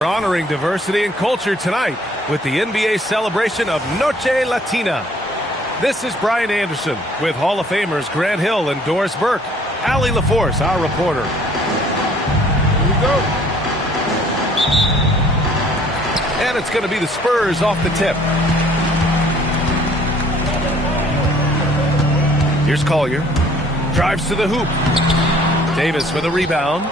Honoring diversity and culture tonight with the NBA celebration of Noche Latina. This is Brian Anderson with Hall of Famers Grant Hill and Doris Burke. Allie LaForce, our reporter. Here we go. And it's going to be the Spurs off the tip. Here's Collier. Drives to the hoop. Davis with a rebound.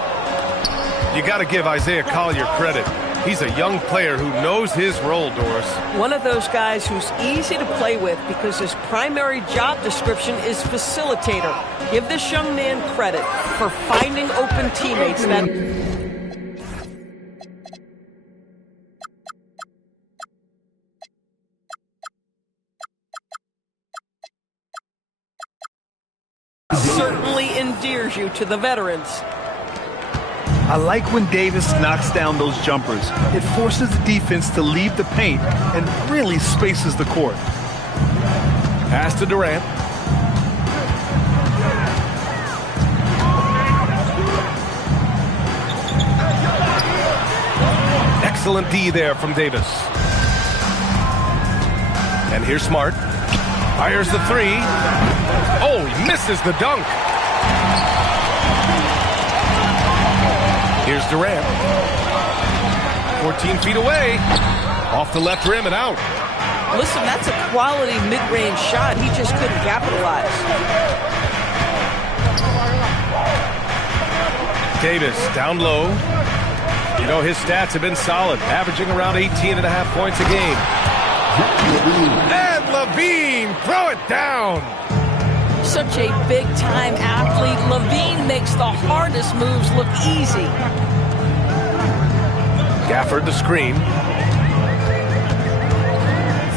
You got to give Isaiah Collier credit. He's a young player who knows his role, Doris. One of those guys who's easy to play with because his primary job description is facilitator. Give this young man credit for finding open teammates that... certainly endears you to the veterans. I like when Davis knocks down those jumpers. It forces the defense to leave the paint and really spaces the court. Pass to Durant. Excellent D there from Davis. And here's Smart. Fires the three. Oh, he misses the dunk. Here's Durant. 14 feet away. Off the left rim and out. Listen, that's a quality mid-range shot. He just couldn't capitalize. Davis down low. You know, his stats have been solid, averaging around 18.5 points a game. And Levine, throw it down. Such a big-time athlete. Levine makes the hardest moves look easy. Gafford the screen.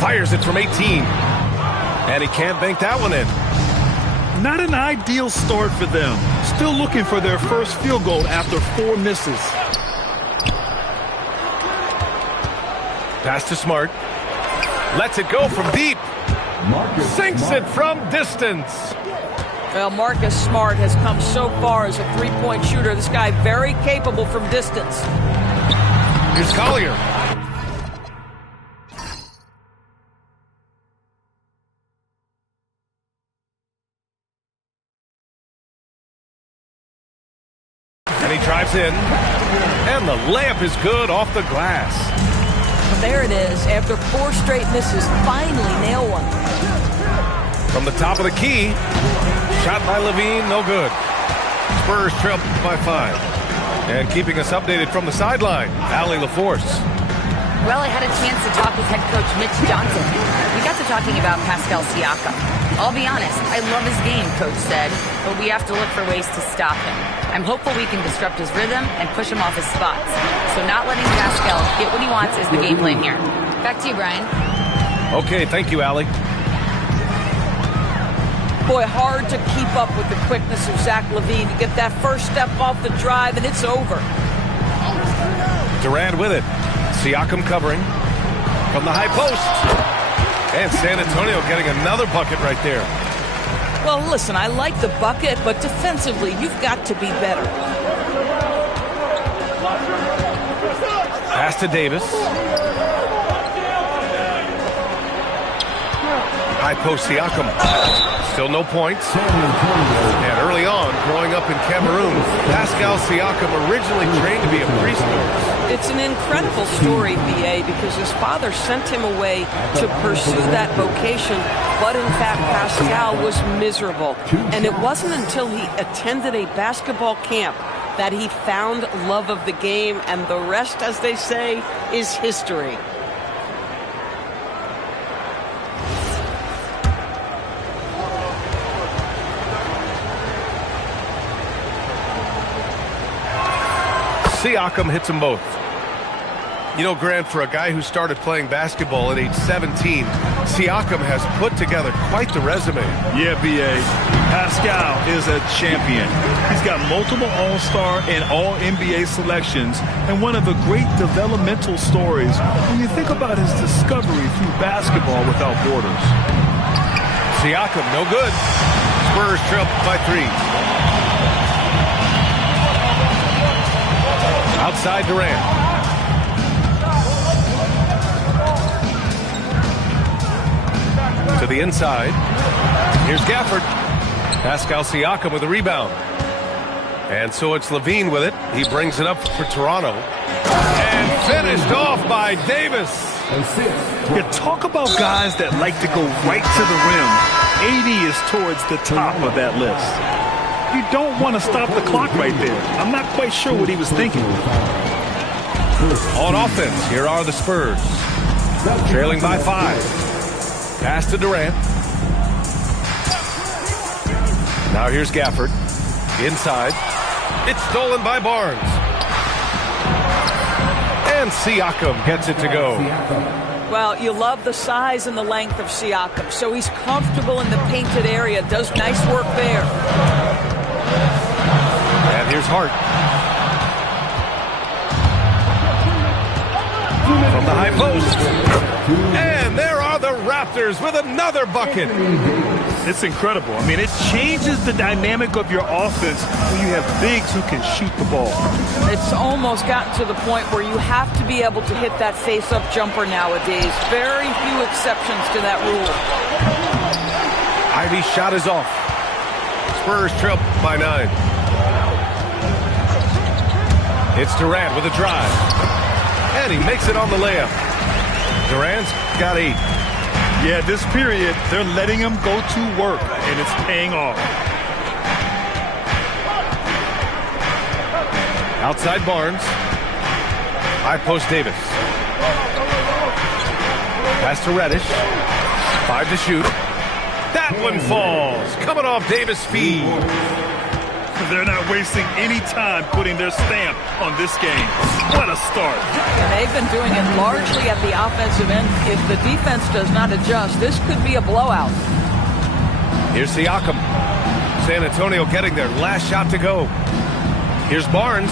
Fires it from 18. And he can't bank that one in. Not an ideal start for them. Still looking for their first field goal after 4 misses. Pass to Smart. Lets it go from deep. Sinks it from distance. Well, Marcus Smart has come so far as a three-point shooter. This guy very capable from distance. Here's Collier. And he drives in. And the layup is good off the glass. There it is. After 4 straight misses, finally nail one. From the top of the key, shot by Levine, no good. Spurs trail by 5. And keeping us updated from the sideline, Allie LaForce. Well, I had a chance to talk with head coach Mitch Johnson. We got to talking about Pascal Siakam. I'll be honest, I love his game, coach said, but we have to look for ways to stop him. I'm hopeful we can disrupt his rhythm and push him off his spots. So not letting Pascal get what he wants is the game plan here. Back to you, Brian. Okay, thank you, Allie. Boy, hard to keep up with the quickness of Zach LaVine. You get that first step off the drive, and it's over. Durant with it. Siakam covering from the high post. And San Antonio getting another bucket right there. Well, listen, I like the bucket, but defensively, you've got to be better. Pass to Davis. High post Siakam. Still no points. And early on, growing up in Cameroon, Pascal Siakam originally trained to be a priest. It's an incredible story, B.A., because his father sent him away to pursue that vocation, but in fact, Pascal was miserable. And it wasn't until he attended a basketball camp that he found love of the game, and the rest, as they say, is history. Siakam hits them both. You know, Grant, for a guy who started playing basketball at age 17, Siakam has put together quite the resume. Yeah, B.A. Pascal is a champion. He's got multiple All-Star and All-NBA selections, and one of the great developmental stories when you think about his discovery through basketball without borders. Siakam, no good. Spurs trail by 3. Outside Durant. to the inside. Here's Gafford. Pascal Siakam with a rebound. And so it's Levine with it. He brings it up for Toronto. And finished off by Davis. Yeah, talk about guys that like to go right to the rim. AD is towards the top of that list. You don't want to stop the clock right there. I'm not quite sure what he was thinking. On offense, here are the Spurs. Trailing by 5. Pass to Durant. Now here's Gafford. Inside. It's stolen by Barnes. And Siakam gets it to go. Well, you love the size and the length of Siakam. So he's comfortable in the painted area. Does nice work there. And here's Hart. From the high post. And there are the Raptors with another bucket. It's incredible. I mean, it changes the dynamic of your offense when you have bigs who can shoot the ball. It's almost gotten to the point where you have to be able to hit that face-up jumper nowadays. Very few exceptions to that rule. Ivy's shot is off. Spurs trail by 9. It's Durant with a drive. And he makes it on the layup. Durant's got 8. Yeah, this period, they're letting him go to work, and it's paying off. Outside Barnes. High post Davis. Pass to Reddish. 5 to shoot. That one falls. Coming off Davis' feed. They're not wasting any time putting their stamp on this game. What a start. And they've been doing it largely at the offensive end. If the defense does not adjust, this could be a blowout. Here's Siakam. San Antonio getting their last shot to go. Here's Barnes.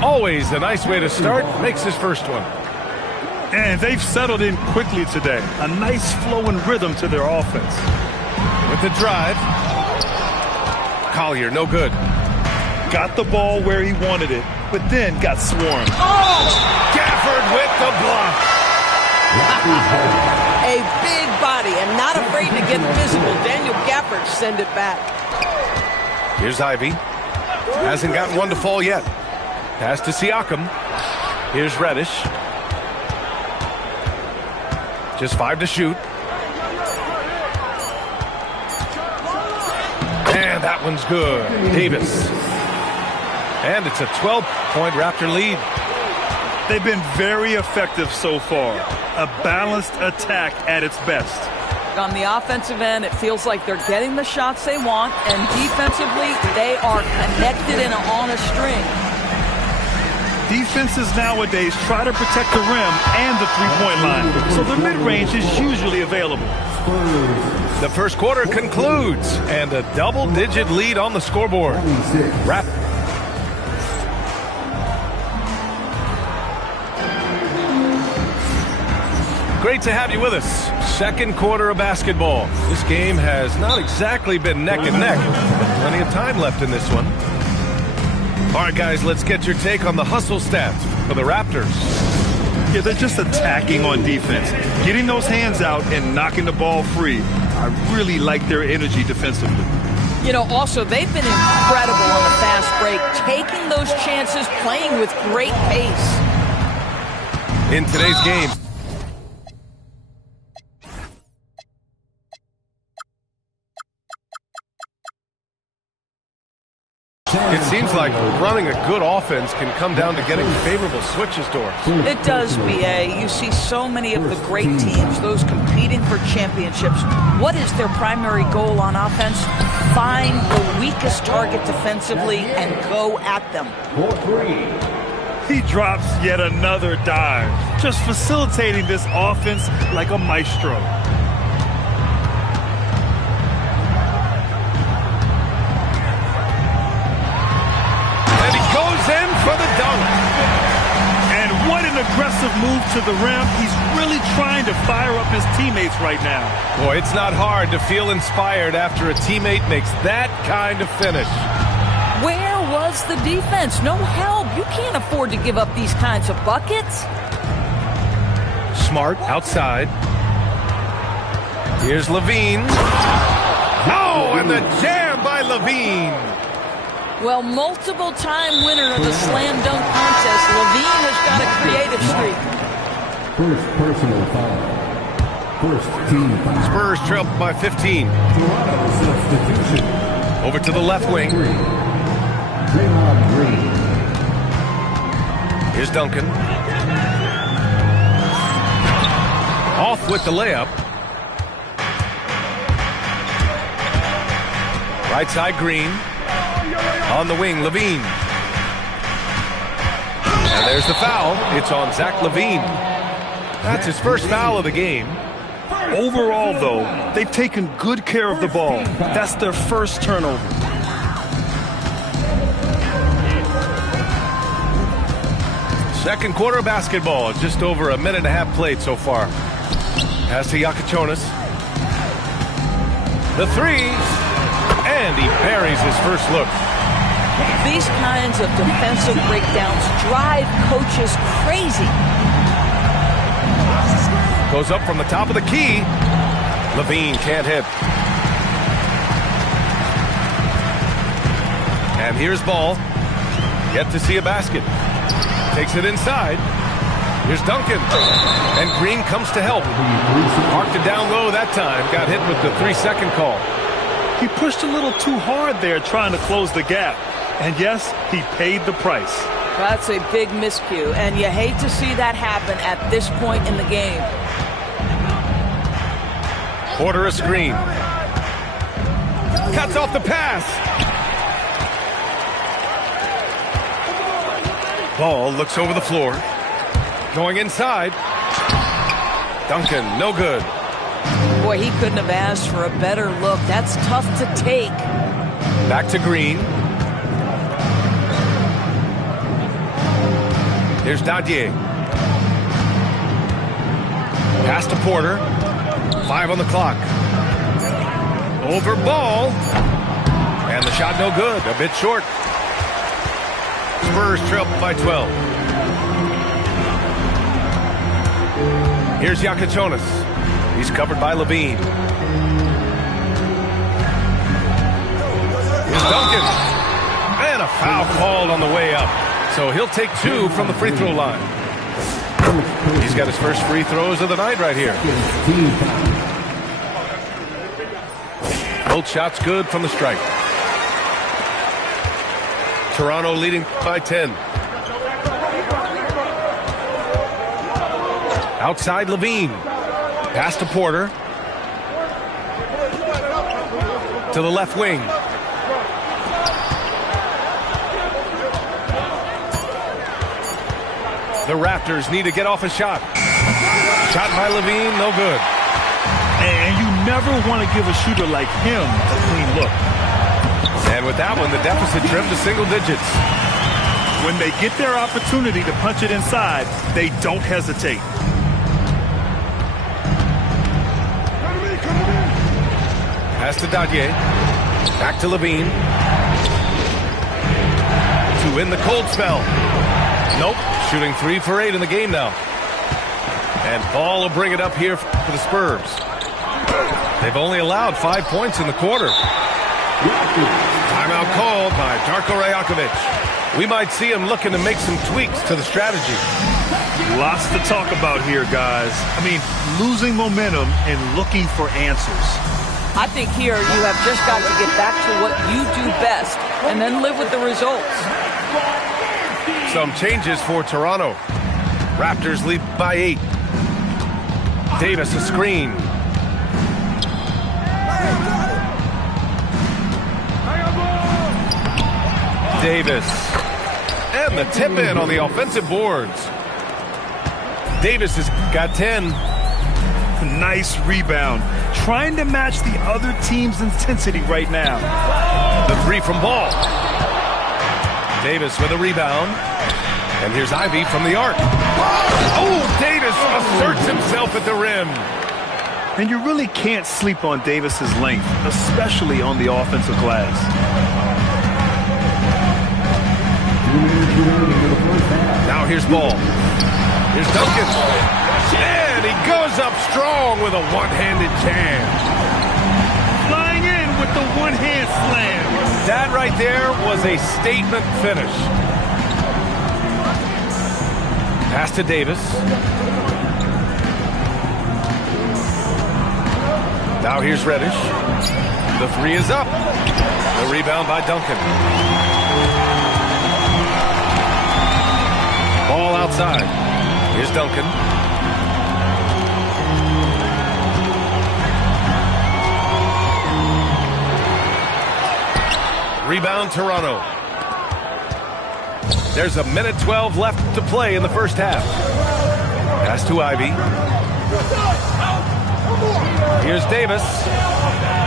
Always a nice way to start. Makes his first one. And they've settled in quickly today. A nice flowing rhythm to their offense. With the drive. Collier, no good. Got the ball where he wanted it, but then got swarmed. Oh! Gafford with the block. A big body and not afraid to get physical. Daniel Gafford send it back. Here's Ivy. Hasn't gotten one to fall yet. Pass to Siakam. Here's Reddish. Just 5 to shoot. And that one's good. Davis. And it's a 12-point Raptor lead. They've been very effective so far. A balanced attack at its best. On the offensive end, it feels like they're getting the shots they want, and defensively, they are connected and on a string. Defenses nowadays try to protect the rim and the three-point line, so the mid-range is usually available. The first quarter concludes, and a double-digit lead on the scoreboard. Great to have you with us. Second quarter of basketball. This game has not exactly been neck and neck, but plenty of time left in this one. All right, guys, let's get your take on the hustle stats for the Raptors. Yeah, they're just attacking on defense, getting those hands out and knocking the ball free. I really like their energy defensively. You know, also, they've been incredible on the fast break, taking those chances, playing with great pace. In today's game, it seems like running a good offense can come down to getting favorable switches, Doris. It does, B.A. You see so many of the great teams, those competing for championships. What is their primary goal on offense? Find the weakest target defensively and go at them. He drops yet another dive, just facilitating this offense like a maestro. In for the dunk. And what an aggressive move to the rim. He's really trying to fire up his teammates right now. Boy, it's not hard to feel inspired after a teammate makes that kind of finish. Where was the defense? No help. You can't afford to give up these kinds of buckets. Smart outside. Here's Levine. Oh, and the jam by Levine. Well, multiple-time winner of the slam dunk contest, Levine has got a creative streak. First personal foul. First team foul. Spurs trail by 15. Toronto substitution. Over to the left wing. Draymond Green. Here's Duncan. Off with the layup. Right side Green. On the wing, Levine. And there's the foul. It's on Zach Levine. That's his first foul of the game. Overall, though, they've taken good care of the ball. That's their first turnover. Second quarter basketball. Just over a minute and a half played so far. Pass to Yakachonis. The three. And he buries his first look. These kinds of defensive breakdowns drive coaches crazy. Goes up from the top of the key. Levine can't hit. And here's Ball. Yet to see a basket. Takes it inside. Here's Duncan. And Green comes to help. Marked it down low that time. Got hit with the 3-second call. He pushed a little too hard there trying to close the gap. And yes, he paid the price. That's a big miscue, and you hate to see that happen at this point in the game. Porter a screen. Cuts off the pass. Ball looks over the floor. Going inside. Duncan, no good. Boy, he couldn't have asked for a better look. That's tough to take. Back to Green. Here's Dadier. Pass to Porter. 5 on the clock. Over Ball. And the shot no good. A bit short. Spurs trail by 12. Here's Yakachonis. He's covered by Levine. Here's Duncan. And a foul called on the way up. So he'll take 2 from the free throw line. He's got his first free throws of the night right here. Both shots good from the stripe. Toronto leading by 10. Outside Levine. Pass to Porter. To the left wing. The Raptors need to get off a shot. Shot by Levine, no good. And you never want to give a shooter like him a clean look. And with that one, the deficit trimmed to single digits. When they get their opportunity to punch it inside, they don't hesitate. Pass to Dadier. Back to Levine. To win the cold spell. Nope. Shooting 3 for 8 in the game now. And Ball will bring it up here for the Spurs. They've only allowed 5 points in the quarter. Timeout called by Darko Rajakovic. We might see him looking to make some tweaks to the strategy. Lots to talk about here, guys. I mean, losing momentum and looking for answers. I think here you have just got to get back to what you do best and then live with the results. Some changes for Toronto. Raptors lead by 8. Davis a screen. Davis. And the tip in on the offensive boards. Davis has got 10. Nice rebound. Trying to match the other team's intensity right now. The 3 from Ball. Davis with a rebound. And here's Ivy from the arc. Oh, Davis asserts himself at the rim. And you really can't sleep on Davis's length, especially on the offensive glass. Now here's Ball. Here's Duncan. And he goes up strong with a one-handed jam. Flying in with the one-hand slam. That right there was a statement finish. Pass to Davis. Now here's Reddish. The three is up. The rebound by Duncan. Ball outside. Here's Duncan. Rebound Toronto. There's a minute 12 left to play in the first half. Pass to Ivy. Here's Davis.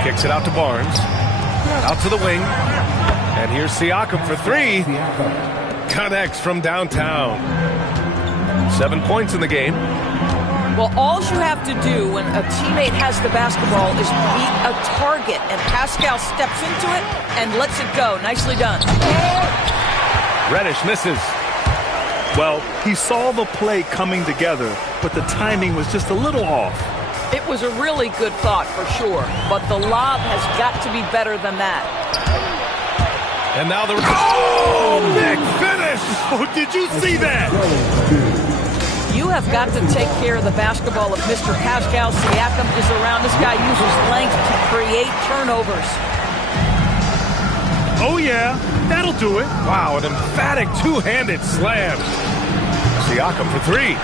Kicks it out to Barnes. Out to the wing. And here's Siakam for three. Connects from downtown. 7 points in the game. Well, all you have to do when a teammate has the basketball is beat a target, and Pascal steps into it and lets it go. Nicely done. Reddish misses. Well, he saw the play coming together, but the timing was just a little off. It was a really good thought for sure, but the lob has got to be better than that. And now the... Oh, big finish! Oh, did you see that? You have got to take care of the basketball if Mr. Pascal Siakam is around. This guy uses length to create turnovers. Oh, yeah. That'll do it. Wow, an emphatic two-handed slam. Siakam for three.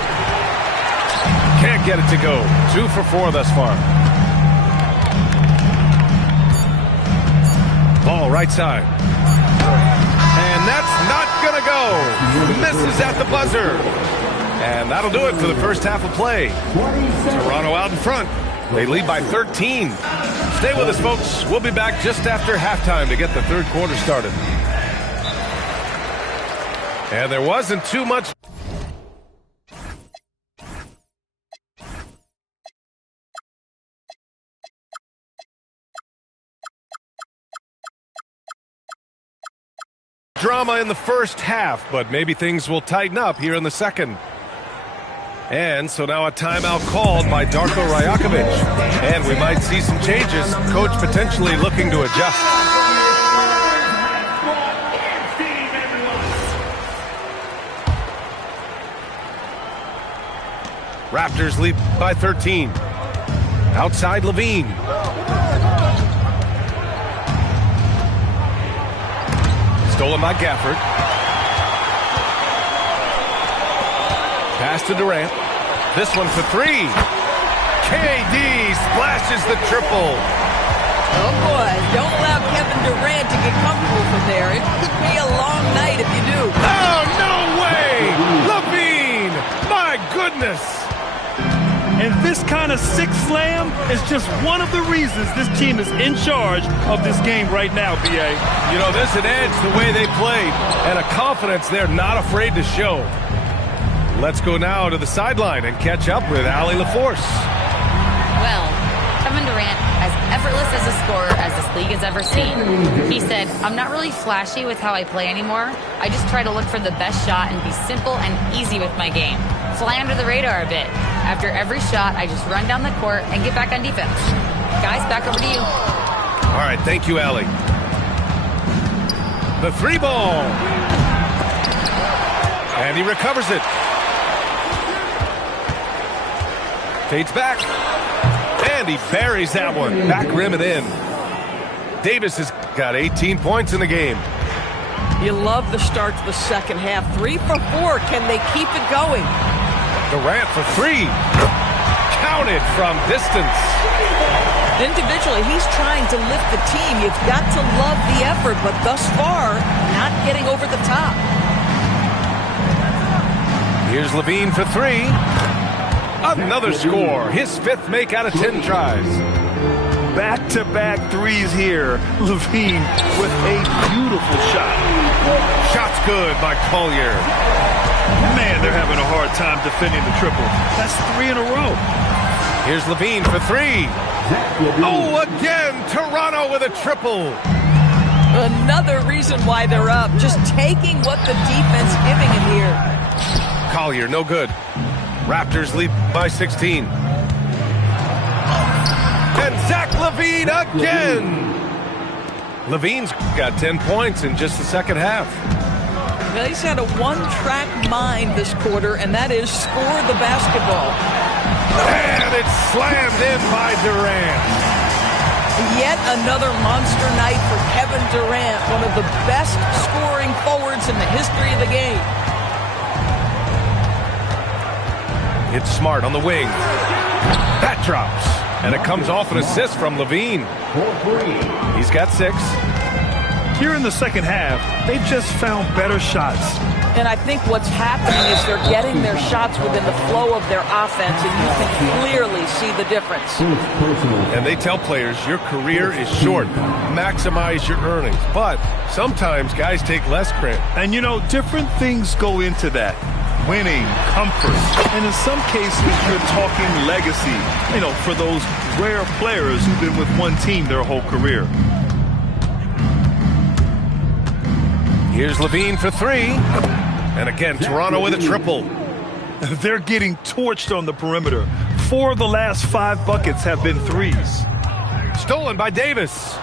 Can't get it to go. 2 for 4 thus far. Ball right side. And that's not going to go. Misses at the buzzer. And that'll do it for the first half of play. Toronto out in front. They lead by 13. Stay with us, folks. We'll be back just after halftime to get the third quarter started. And there wasn't too much. Drama in the first half, but maybe things will tighten up here in the second. And so now a timeout called by Darko Rajakovic. And we might see some changes. Coach potentially looking to adjust. Raptors lead by 13. Outside Levine. Stolen by Gafford. Pass to Durant. This one for three. KD splashes the triple. Oh, boy. Don't allow Kevin Durant to get comfortable from there. It could be a long night if you do. Oh, no way! Levine! My goodness! And this kind of sick slam is just one of the reasons this team is in charge of this game right now, B.A. You know, there's an edge the way they played and a confidence they're not afraid to show. Let's go now to the sideline and catch up with Allie LaForce. Well, Kevin Durant, as effortless as a scorer as this league has ever seen. He said, I'm not really flashy with how I play anymore. I just try to look for the best shot and be simple and easy with my game. Fly under the radar a bit. After every shot, I just run down the court and get back on defense. Guys, back over to you. All right, thank you, Allie. The three ball. And he recovers it. Fades back. And he buries that one. Back rim and in. Davis has got 18 points in the game. You love the start to the second half. 3 for 4. Can they keep it going? Durant for three. Counted from distance. Individually, he's trying to lift the team. You've got to love the effort, but thus far, not getting over the top. Here's Levine for three. Another score. His 5th make out of 10 tries. Back-to-back threes here. Levine with a beautiful shot. Shot's good by Collier. Man, they're having a hard time defending the triple. That's 3 in a row. Here's Levine for three. Oh, again, Toronto with a triple. Another reason why they're up. Just taking what the defense giving him here. Collier, no good. Raptors lead by 16. And Zach LaVine again. LaVine's got 10 points in just the second half. Well, he's had a one-track mind this quarter, and that is score the basketball. And it's slammed in by Durant. Yet another monster night for Kevin Durant, one of the best scoring forwards in the history of the game. It's Smart on the wing. That drops. And it comes off an assist from LaVine. He's got 6. Here in the second half, they've just found better shots. And I think what's happening is they're getting their shots within the flow of their offense, and you can clearly see the difference. And they tell players, your career is short. Maximize your earnings. But sometimes guys take less credit. And, you know, different things go into that. Winning, comfort, and in some cases, you're talking legacy, you know, for those rare players who've been with one team their whole career. Here's LaVine for 3. And again, Toronto with a triple. They're getting torched on the perimeter. 4 of the last 5 buckets have been threes. Stolen by Davis.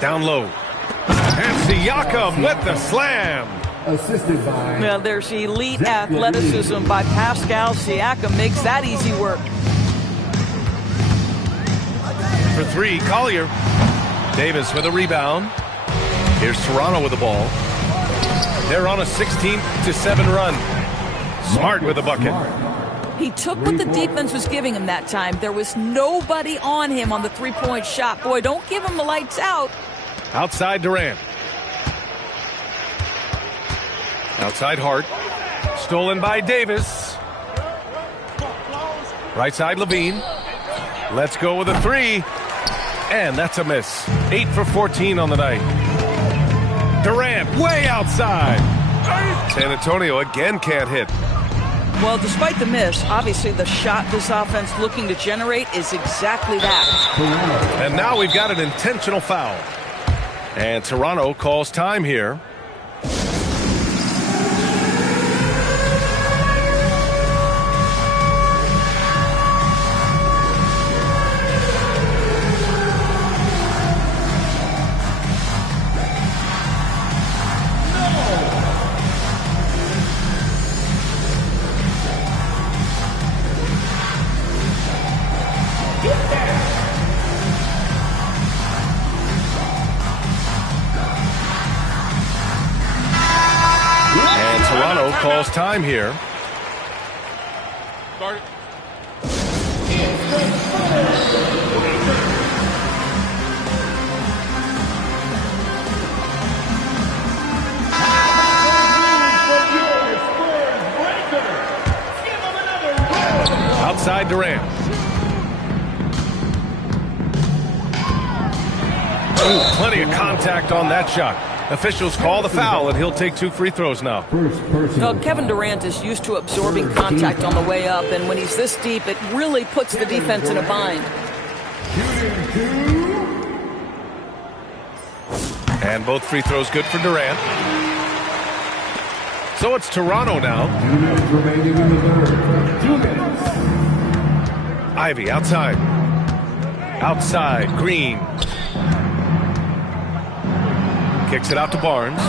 Down low. And Siakam with the slam. Assisted by... Well, there's elite athleticism by Pascal Siakam. Makes that easy work. For 3, Collier. Davis with a rebound. Here's Toronto with the ball. They're on a 16-7 run. Smart with a bucket. He took what the defense was giving him that time. There was nobody on him on the three-point shot. Boy, don't give him the lights out. Outside Durant. Outside Hart. Stolen by Davis. Right side LaVine. Let's go with a 3. And that's a miss. 8 for 14 on the night. Durant way outside. San Antonio again can't hit. Well, despite the miss, obviously the shot this offense looking to generate is exactly that. And now we've got an intentional foul. And Toronto calls time here. Calls time here. Outside Durant. Ooh, plenty of contact on that shot. Officials call the foul, and he'll take 2 free throws now. Well, Kevin Durant is used to absorbing contact on the way up, and when he's this deep, it really puts the defense in a bind. And both free throws good for Durant. So it's Toronto now. 2 minutes remaining in the third. 2 minutes. Ivy outside. Outside, Green. Kicks it out to Barnes.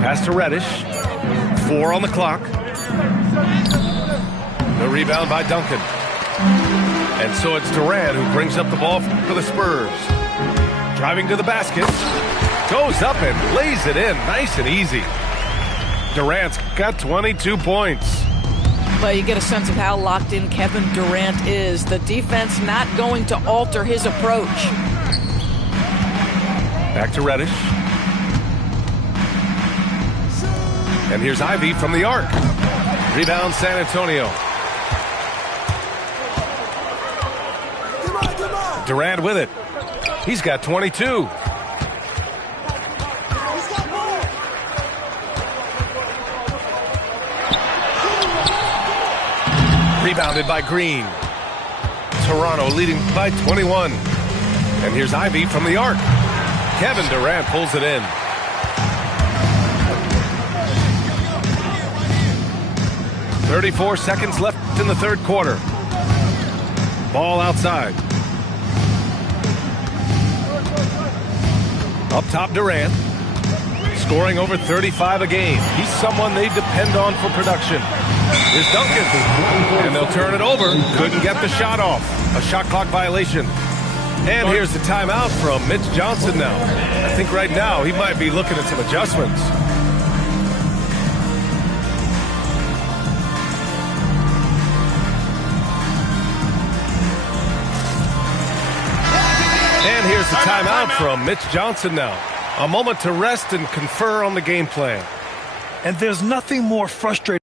Pass to Reddish. 4 on the clock. The rebound by Duncan. And so it's Durant who brings up the ball for the Spurs. Driving to the basket. Goes up and lays it in. Nice and easy. Durant's got 22 points. Well, you get a sense of how locked in Kevin Durant is. The defense not going to alter his approach. Back to Reddish. And here's Ivy from the arc. Rebound San Antonio. Durant with it. He's got 22. Rebounded by Green. Toronto leading by 21. And here's Ivy from the arc. Kevin Durant pulls it in. 34 seconds left in the third quarter. Ball outside. Up top, Durant. Scoring over 35 a game. He's someone they depend on for production. Here's Duncan. And they'll turn it over. Couldn't get the shot off. A shot clock violation. And here's the timeout from Mitch Johnson now. I think right now he might be looking at some adjustments. And here's the timeout from Mitch Johnson now. A moment to rest and confer on the game plan. And there's nothing more frustrating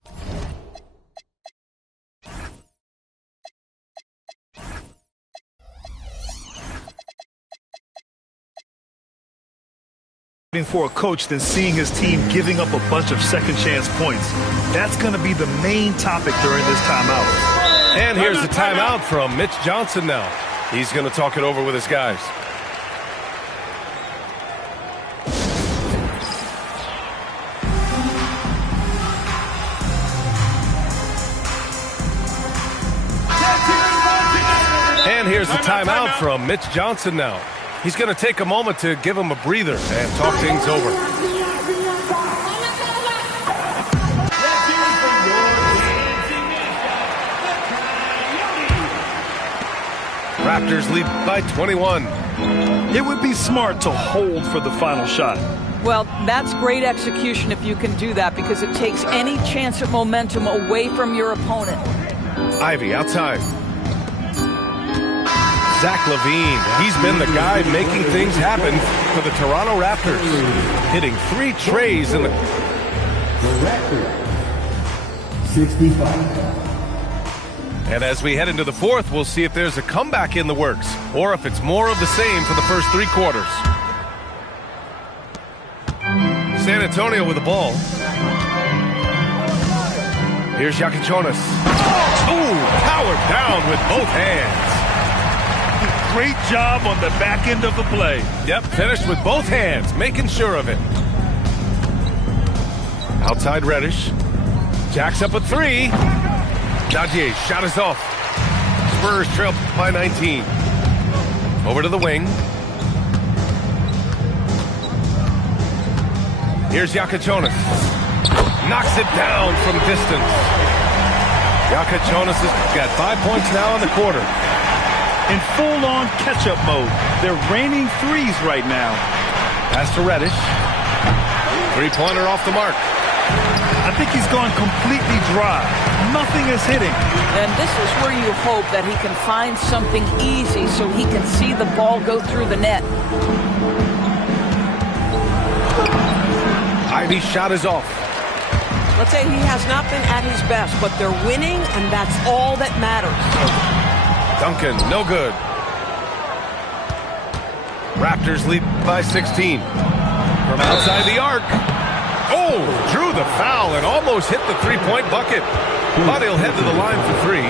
for a coach than seeing his team giving up a bunch of second chance points. That's going to be the main topic during this timeout. And here's the timeout from Mitch Johnson now. He's going to talk it over with his guys. And here's the timeout from Mitch Johnson now. He's going to take a moment to give him a breather and talk things over. Raptors lead by 21. It would be smart to hold for the final shot. Well, that's great execution if you can do that, because it takes any chance at momentum away from your opponent. Ivy outside. Zach LaVine, he's been the guy making things happen for the Toronto Raptors. Hitting 3 trays in the... Raptors, 65. And as we head into the fourth, we'll see if there's a comeback in the works, or if it's more of the same for the first 3 quarters. San Antonio with the ball. Here's Jakichonis. Ooh, powered down with both hands. Great job on the back end of the play. Yep, finished with both hands, making sure of it. Outside Reddish. Jacks up a 3. Dajier shot is off. Spurs trail by 19. Over to the wing. Here's Jakichonis. Knocks it down from distance. Jakichonis has got 5 points now in the quarter. In full-on catch-up mode. They're raining threes right now. Pass to Reddish. 3-pointer off the mark. I think he's gone completely dry. Nothing is hitting. And this is where you hope that he can find something easy so he can see the ball go through the net. Ivy's shot is off. Let's say he has not been at his best, but they're winning, and that's all that matters. Duncan, no good. Raptors lead by 16. From outside the arc. Oh, drew the foul and almost hit the 3-point bucket. But he'll head to the line for 3.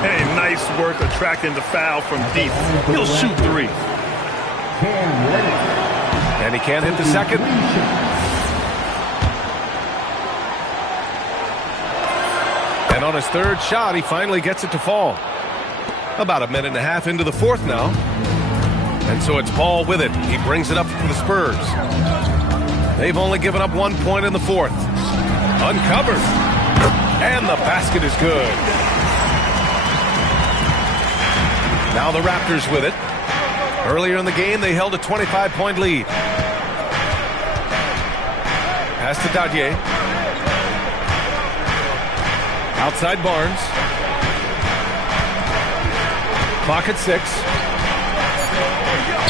Hey, nice work attracting the foul from deep. He'll shoot 3. And he can't hit the second. And on his third shot, he finally gets it to fall. About a minute and a half into the fourth now. And so it's Paul with it. He brings it up for the Spurs. They've only given up 1 point in the fourth. Uncovered. And the basket is good. Now the Raptors with it. Earlier in the game, they held a 25-point lead. Pass to Dajier. Outside Barnes. Clock at 6.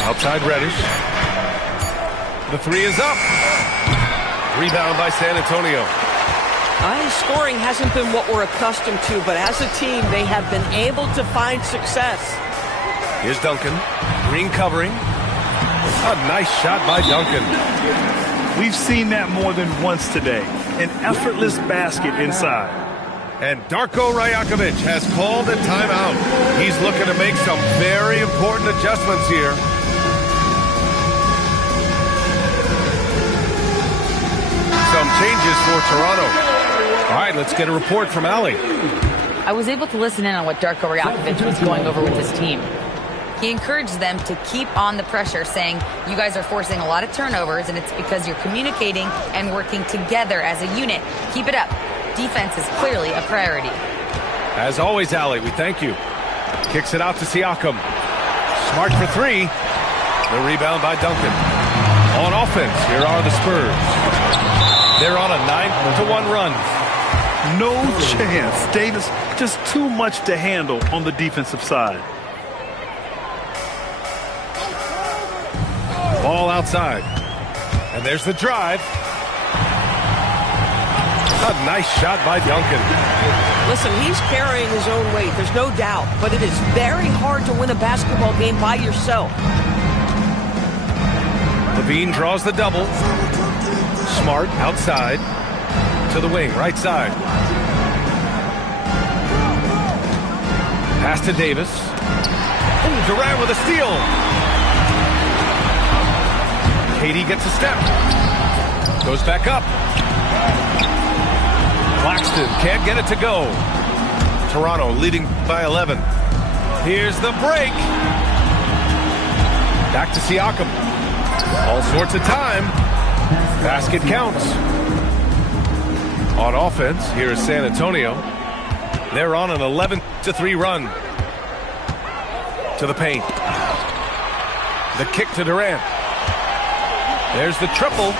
Outside Reddish. The 3 is up. Rebound by San Antonio. Scoring hasn't been what we're accustomed to, but as a team, they have been able to find success. Here's Duncan. Green covering. A nice shot by Duncan. We've seen that more than once today. An effortless basket inside. And Darko Rajakovic has called a timeout. He's looking to make some very important adjustments here. Some changes for Toronto. All right, let's get a report from Allie. I was able to listen in on what Darko Rajakovic was going over with his team. He encouraged them to keep on the pressure, saying, you guys are forcing a lot of turnovers, and it's because you're communicating and working together as a unit. Keep it up. Defense is clearly a priority. As always, Allie, we thank you. Kicks it out to Siakam. Smart for three. The rebound by Duncan. On offense, here are the Spurs. They're on a 9-1 run. No chance. Davis just too much to handle on the defensive side. Ball outside. And there's the drive. A nice shot by Duncan. Listen, he's carrying his own weight, there's no doubt, but it is very hard to win a basketball game by yourself. Levine draws the double. Smart outside to the wing, right side. Pass to Davis. Ooh, Durant with a steal. KD gets a step. Goes back up. Claxton can't get it to go. Toronto leading by 11. Here's the break. Back to Siakam. All sorts of time. Basket counts. On offense, here is San Antonio. They're on an 11-3 run. To the paint. The kick to Durant. There's the triple.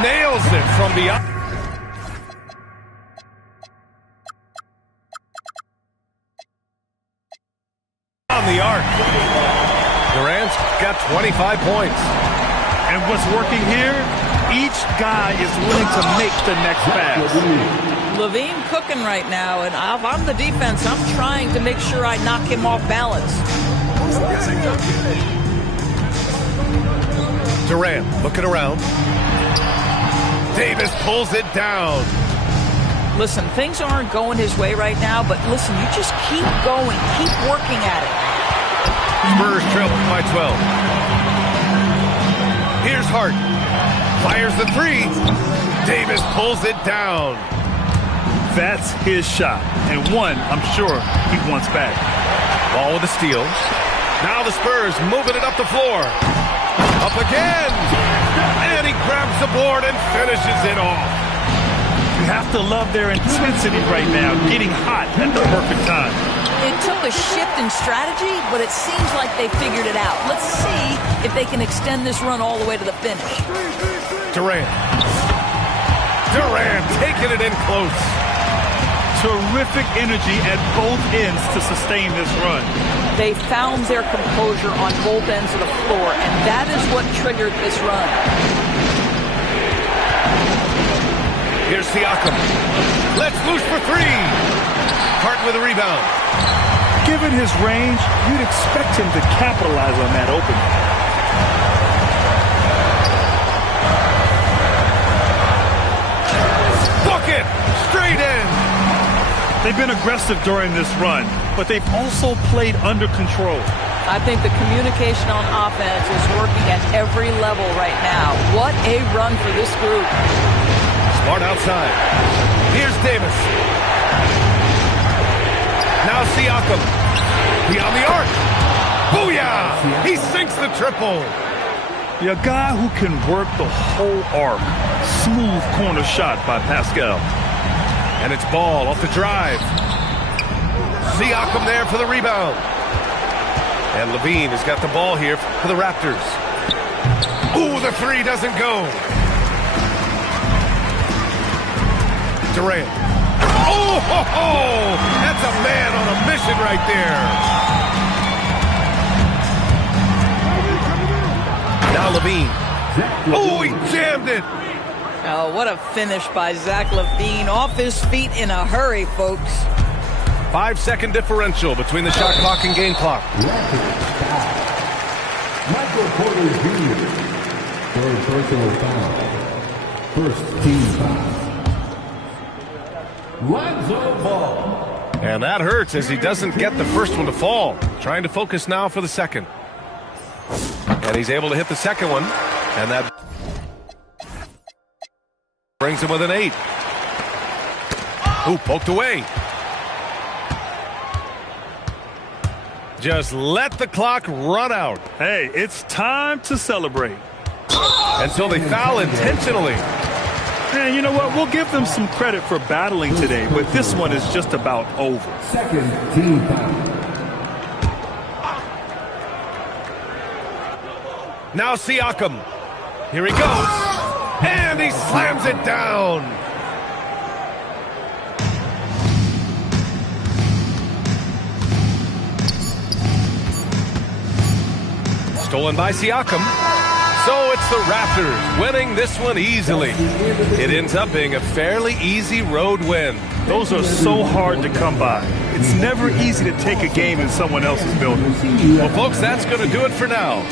Nails it from beyond. On the arc. Durant's got 25 points. And what's working here? Each guy is willing to make the next pass. Levine cooking right now, and if I'm the defense, I'm trying to make sure I knock him off balance. Durant looking around. Davis pulls it down. Listen, things aren't going his way right now, but listen, you just keep going, keep working at it. Spurs trail by 12. Here's Hart. Fires the three. Davis pulls it down. That's his shot, and one I'm sure he wants back. Ball with a steal. Now the Spurs moving it up the floor. Up again. And he grabs the board and finishes it off. You have to love their intensity right now, getting hot at the perfect time. It took a shift in strategy, but it seems like they figured it out. Let's see if they can extend this run all the way to the finish. Durant taking it in close. Terrific energy at both ends to sustain this run. They found their composure on both ends of the floor, and that is what triggered this run. Here's Siakam. Let's loose for three. Hart with a rebound. Given his range, you'd expect him to capitalize on that opening. Bucket! Straight in! They've been aggressive during this run, but they've also played under control. I think the communication on offense is working at every level right now. What a run for this group. Smart outside. Here's Davis. Now Siakam. Beyond the arc. Booyah! He sinks the triple. A guy who can work the whole arc. Smooth corner shot by Pascal. And it's Ball off the drive. Siakam there for the rebound. And Levine has got the ball here for the Raptors. Ooh, the three doesn't go. Durant. Oh, ho, ho! That's a man on a mission right there. Now Levine. Oh, he jammed it. Oh, what a finish by Zach LaVine. Off his feet in a hurry, folks. 5-second differential between the shot clock and game clock. Michael Porter Jr. for personal foul. First team foul. Lonzo Ball. And that hurts as he doesn't get the first one to fall. Trying to focus now for the second. And he's able to hit the second one. And that brings him with an 8. Ooh, poked away. Just let the clock run out. Hey, it's time to celebrate. Until they foul intentionally. And you know what? We'll give them some credit for battling today, but this one is just about over. Second team foul. Now Siakam. Here he goes. And he slams it down. Stolen by Siakam. So it's the Raptors winning this one easily. It ends up being a fairly easy road win. Those are so hard to come by. It's never easy to take a game in someone else's building. Well, folks, that's going to do it for now.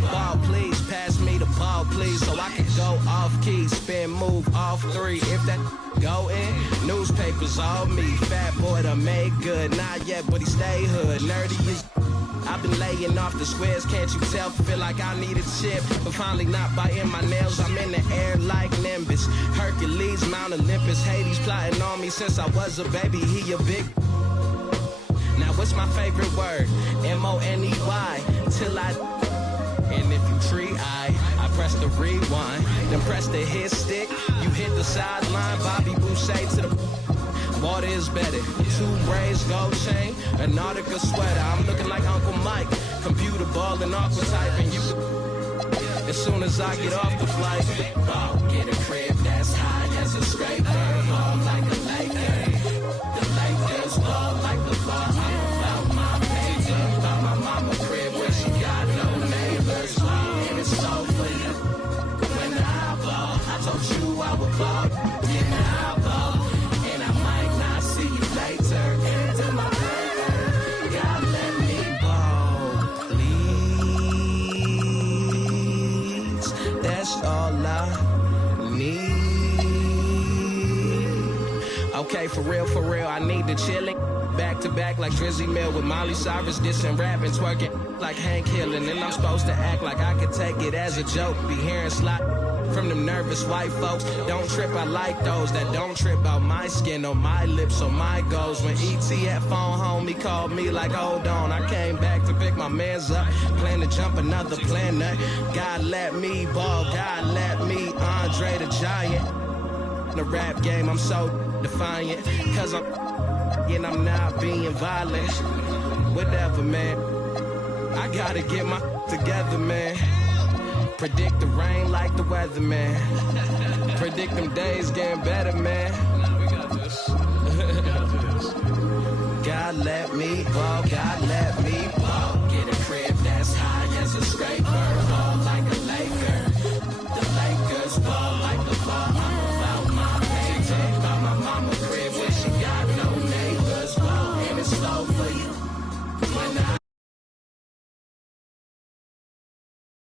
Ball, please, pass me the ball, please, so I can go off key, spin, move, off three. If that go in, newspapers all me. Fat boy done made good, not yet, but he stay hood. Nerdy is. I've been laying off the squares, can't you tell? Feel like I need a chip, but finally not biting my nails. I'm in the air like Nimbus. Hercules, Mount Olympus. Hades plotting on me since I was a baby. He a big. Now what's my favorite word? M-O-N-E-Y. Till I. And if you tree, I press the rewind. Then press the hit stick. You hit the sideline. Bobby Boucher to the. Water is better. 2 braids, gold chain, a Nautica sweater. I'm looking like Uncle Mike. Computer ball and aqua type. And you, as soon as I get off the flight, get a crib that's high as a scraper. Ball like a Laker. The Lakers ball like the ball. I'm about my paper. About my mama crib where she got no neighbors. And it's so for you. When I ball, I told you I would ball. When I ball. Okay, for real, I need the chillin'. Back to back like Drizzy Mill with Molly Cyrus, dissing, rapping, twerking like Hank Hill. And then I'm supposed to act like I could take it as a joke. Be hearing slot from them nervous white folks. Don't trip, I like those that don't trip out my skin or my lips or my goals. When E.T. had phone home, he called me like, hold on. I came back to pick my mans up, plan to jump another planet. God let me ball, God let me Andre the Giant. The rap game, I'm so defiant, cause I'm not being violent. Whatever, man. I gotta get my together, man. Predict the rain like the weather, man. Predict them days getting better, man. We got this. God let me ball, God let me ball. Get a crib that's high as a scraper.